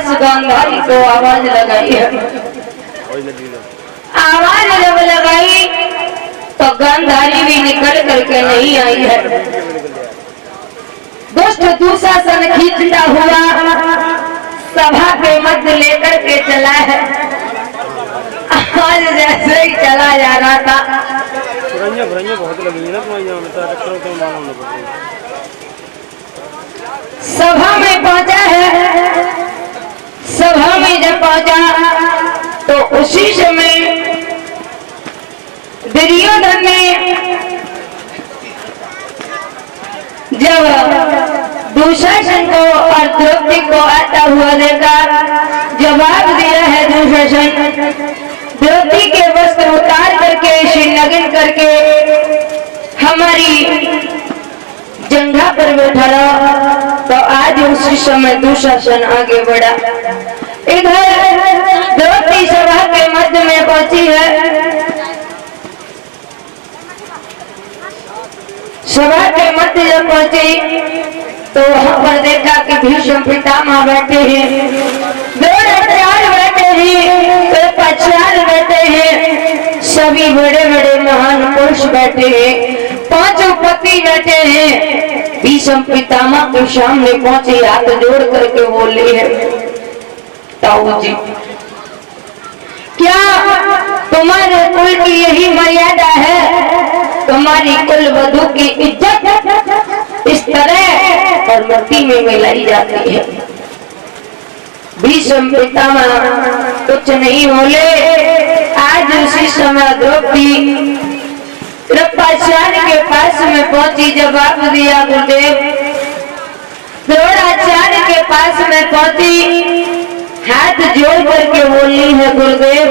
पास गांधारी को आवाज लगाई है। आवाज जब लगाई तो गांधारी भी निकल करके नहीं आई है। दुष्ट दुशासन खींचता हुआ सभा के मध्य लेकर के चला है। आज जैसे ही चला जा रहा था बहुत लगी ना सभा में पहुंचा है। सभा में जब पहुंचा तो उसी समय दुर्योधन ने जब दुशासन को और द्रौपदी को आता हुआ देखा, जवाब दिया है दुशासन, द्रौपदी के वस्त्र उतार करके श्रीनगन करके हमारी जंघा पर बैठा। तो आज उसी समय दुशासन आगे बढ़ा। इधर द्रौपदी सभा के मध्य में पहुंची है। सभा के मध्य जब पहुंची तो वहां पर देखा कि भीष्म पितामह बैठे हैं, द्रोणाचार्य बैठे हैं, कृपाचार्य बैठे हैं, सभी बड़े बड़े महान पुरुष बैठे हैं, पांचों पति बैठे हैं। भीष्म पितामह के सामने पहुंचे, हाथ जोड़ करके बोले है, ताऊ जी क्या तुम्हारे कुल की यही मर्यादा है? तुम्हारी कुल वधू की इज्जत इस तरह और मिट्टी में मिलाई जाती है। भीष्म पितामह कुछ नहीं बोले। आज उसी समय द्रौपदी कृपाचार्य के पास में पहुंची, जवाब दिया गुरुदेव। द्रोणाचार्य के पास में पहुंची, हाथ जोड़ करके बोली है गुरुदेव